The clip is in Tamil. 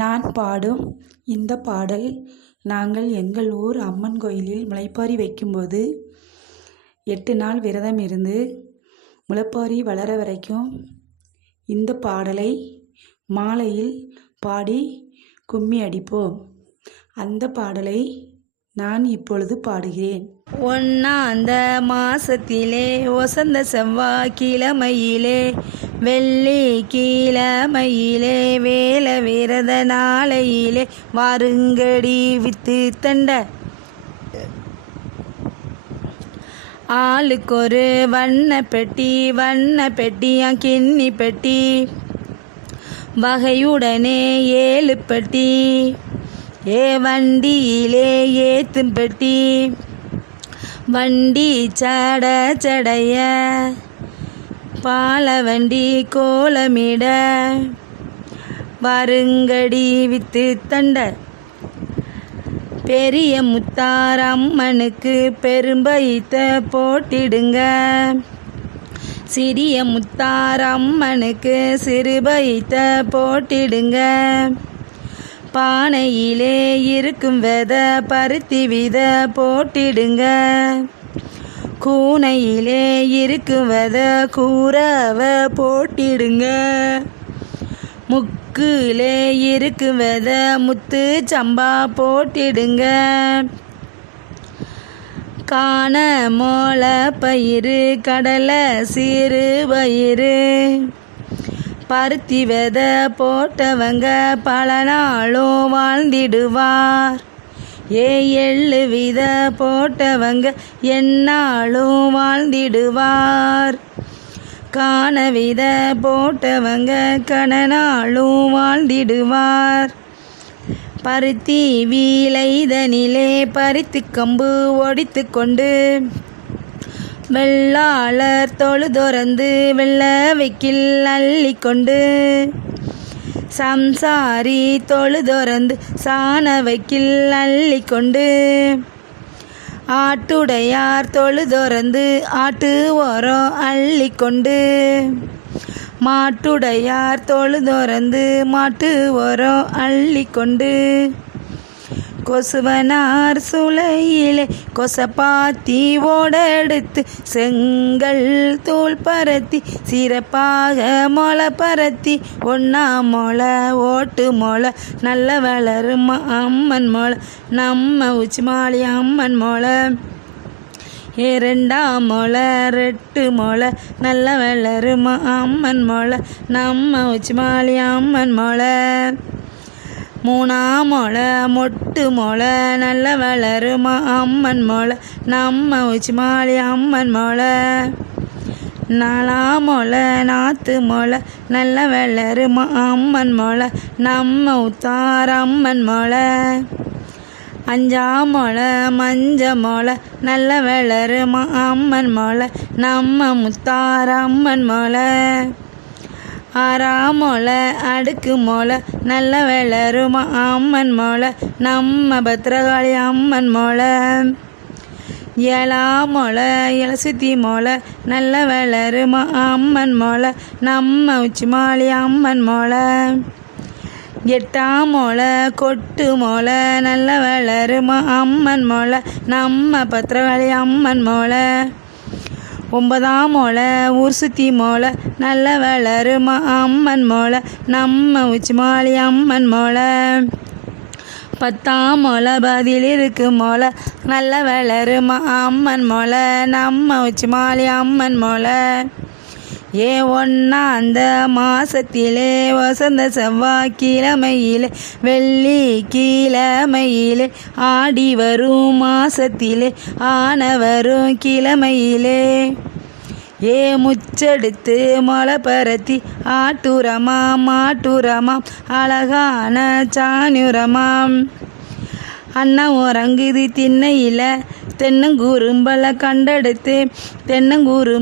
நான் பாடும் இந்த பாடல் நாங்கள் எங்கள் ஊர் அம்மன் கோயிலில் முளைப்பாரி வைக்கும்போது 8 நாள் விரதம் இருந்து முளைப்பாரி வளர வரைக்கும் இந்த பாடலை மாலையில் பாடி கும்மி அடிப்போம். அந்த பாடலை நான் இப்பொழுது பாடுகிறேன். ஒன்னாந்த மாசத்திலே வசந்த செவ்வாய்க்கிழமையிலே வெள்ளி கிழமையிலே வேல விரத நாளையிலே வாருங்கடி வித்து தண்ட ஆளுக்கொரு வண்ண பெட்டி கிண்ணி பெட்டி வகையுடனே 7 பெட்டி வண்டியிலே ஏத்தும் பெட்டி வண்டி சடைய பால வண்டி கோலமிட வருங்கடி வித்து தண்ட பெரிய முத்தார் அம்மனுக்கு பெரும்பைத்த போட்டிடுங்க சிறிய முத்தார் அம்மனுக்கு சிறுபைத்த போட்டிடுங்க பானையிலே இருக்கும் வித பருத்தி வித போட்டிடுங்க கூனையிலே இருக்கும் வித கூரவ போட்டிடுங்க முக்குலே இருக்கும் வித முத்து சம்பா போட்டிடுங்க காண மோள பயிறு கடலை சிறு பயிறு பருத்தி வித போட்டவங்க பல நாளும் வாழ்ந்திடுவார். எள்ளு வித போட்டவங்க எந்நாளும் வாழ்ந்திடுவார். காண வித போட்டவங்க கணநாளும் வாழ்ந்திடுவார். பருத்தி வீலைதனிலே பருத்தி கம்பு ஒடித்து கொண்டு வெள்ளாளர் தொழுதொறந்து வெள்ள வைக்கில் அள்ளி கொண்டு சம்சாரி தொழுதொறந்து சாண வைக்கில் அள்ளி கொண்டு ஆட்டுடையார் தொழுதொறந்து ஆட்டு ஓரம் அள்ளி கொண்டு மாட்டுடையார் தொழுதொறந்து மாட்டு ஓரம் அள்ளி கொண்டு கொசுவனார் சுளையிலே கொசப்பாத்தி ஓடெடுத்து செங்கல் தூள் பரத்தி சிறப்பாக மொளை பரத்தி ஒன்னா மொளை ஓட்டு மொளை நல்ல வளரும் அம்மன் மொளை நம்ம உச்சிமாளி அம்மன் மொளை 2 மொளை 2 மொளை நல்ல வளரும் அம்மன் மொளை நம்ம உச்சிமாளி அம்மன் மொளை 3 மொளை மொட்டு மொளை நல்ல வளரும் அம்மன் மொளை நம்ம உச்சிமாளி அம்மன் மொளை 4 மொளை நாத்து மொளை நல்ல வளரும் அம்மன் மொளை நம்ம உத்தார் அம்மன் மொளை 5 மொளை மஞ்ச மொளை நல்ல வளரும் அம்மன் மொளை நம்ம முத்தார் அம்மன் மொளை 6 மொளை அடுக்கு மொளை நல்ல வளரும் அம்மன் மொளை நம்ம பத்ரகாளி அம்மன் மொளை 7 மொளை இலசுத்தி மொளை நல்ல வளரும் அம்மன் மொளை நம்ம உச்சிமாளி அம்மன் மொளை 8 மொளை கொட்டு மொளை நல்ல வளரும் அம்மன் மொளை நம்ம பத்ரகாளி அம்மன் மொளை 9 மொளை ஊர்சுத்தி மொளை நல்ல வளரும் அம்மன் மொளை நம்ம உச்சிமாளி அம்மன் மொளை 10 மொளை பதில் இருக்கு மொளை நல்ல வளரும் அம்மன் மொளை நம்ம உச்சிமாளி அம்மன் மொளை ஒன்னாந்த மாசத்திலே வசந்த செவ்வாய்க்கிழமையிலே வெள்ளி கிழமையிலே ஆடி வரும் மாசத்திலே ஆன வரும் கிழமையிலே முச்செடுத்து மொளை பரத்தி ஆட்டுரமாம் மாட்டுரமாம் அழகான சாணுரமாம் அண்ணன் உறங்குது திண்ணையில் தென்னங்கூறும்பல கண்டெடுத்து தென்னங்கூறும்பு